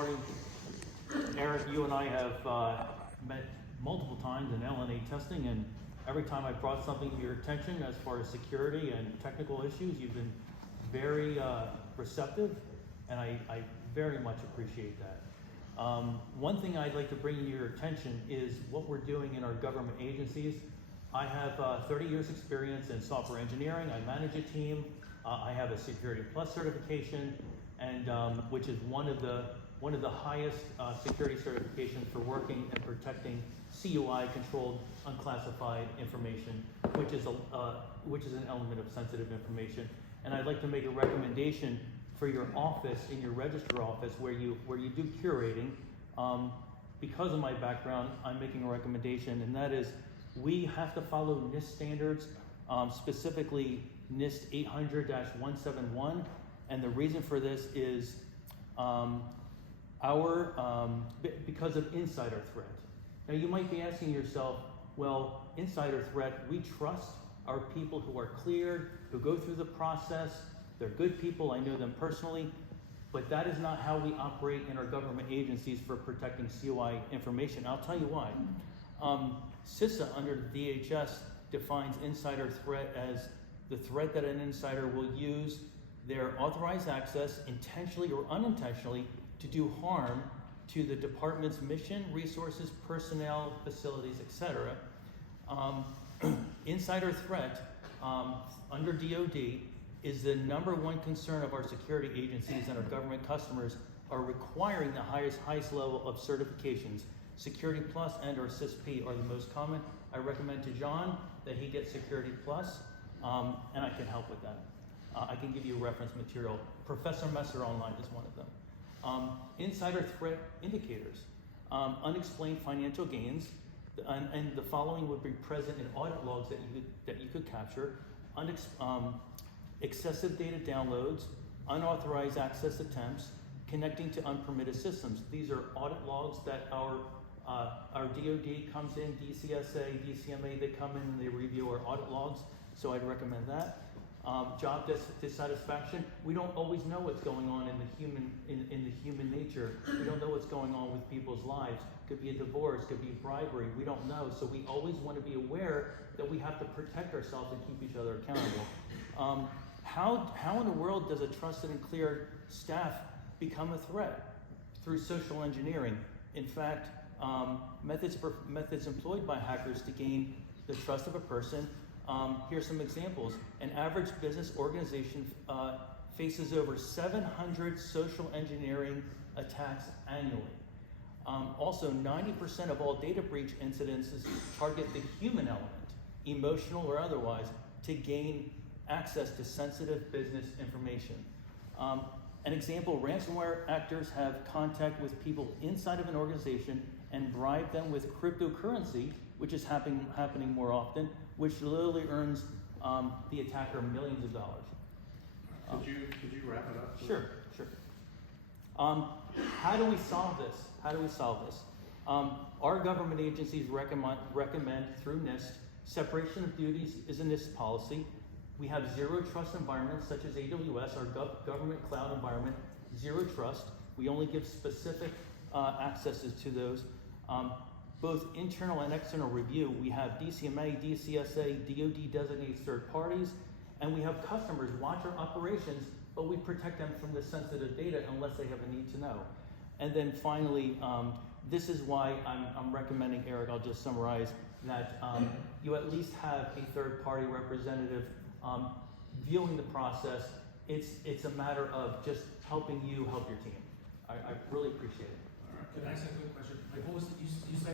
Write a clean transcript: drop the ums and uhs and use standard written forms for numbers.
morning. Eric, you and I have met multiple times in LNA testing, and every time I brought something to your attention as far as security and technical issues, you've been very receptive, and I very much appreciate that. One thing I'd like to bring to your attention is what we're doing in our government agencies. I have 30 years experience in software engineering. I manage a team. I have a Security Plus certification, and which is one of the highest security certifications for working and protecting CUI controlled unclassified information, which is an element of sensitive information. And I'd like to make a recommendation for your office, in your register office, where you do curating. Because of my background, I'm making a recommendation, and that is we have to follow NIST standards, specifically NIST 800-171. And the reason for this is because of insider threat. Now you might be asking yourself, well, insider threat, we trust our people who are cleared, who go through the process. They're good people, I know them personally, but that is not how we operate in our government agencies for protecting CUI information. I'll tell you why. CISA under the DHS defines insider threat as the threat that an insider will use their authorized access intentionally or unintentionally to do harm to the department's mission, resources, personnel, facilities, etc. Insider threat under DoD is the #1 concern of our security agencies, and our government customers are requiring the highest level of certifications. Security Plus and or CISP are the most common. I recommend to John that he get Security Plus, and I can help with that. I can give you reference material. Professor Messer Online is one of them. Insider threat indicators, unexplained financial gains, and the following would be present in audit logs that you could capture. Excessive data downloads, unauthorized access attempts, connecting to unpermitted systems. These are audit logs that our DoD comes in, DCSA, DCMA, they come in and they review our audit logs, so I'd recommend that. Job dissatisfaction. We don't always know what's going on in the human nature. We don't know what's going on with people's lives. Could be a divorce, could be bribery. We don't know. So we always want to be aware that we have to protect ourselves and keep each other accountable. How in the world does a trusted and cleared staff become a threat? Through social engineering. In fact, methods employed by hackers to gain the trust of a person. Here's some examples. An average business organization faces over 700 social engineering attacks annually. Also, 90% of all data breach incidences target the human element, emotional or otherwise, to gain access to sensitive business information. An example, ransomware actors have contact with people inside of an organization and bribe them with cryptocurrency, which is happening more often, which literally earns the attacker millions of dollars. Could you wrap it up? Sure. How do we solve this? Our government agencies recommend through NIST, separation of duties is a NIST policy. We have zero trust environments such as AWS, our government cloud environment, zero trust. We only give specific accesses to those. Both internal and external review. We have DCMA, DCSA, DoD designates third parties, and we have customers watch our operations, but we protect them from the sensitive data unless they have a need to know. And then finally, this is why I'm recommending, Eric, I'll just summarize, that you at least have a third party representative viewing the process. It's a matter of just helping you help your team. I really appreciate it. Can I ask a quick question? Like, what was you said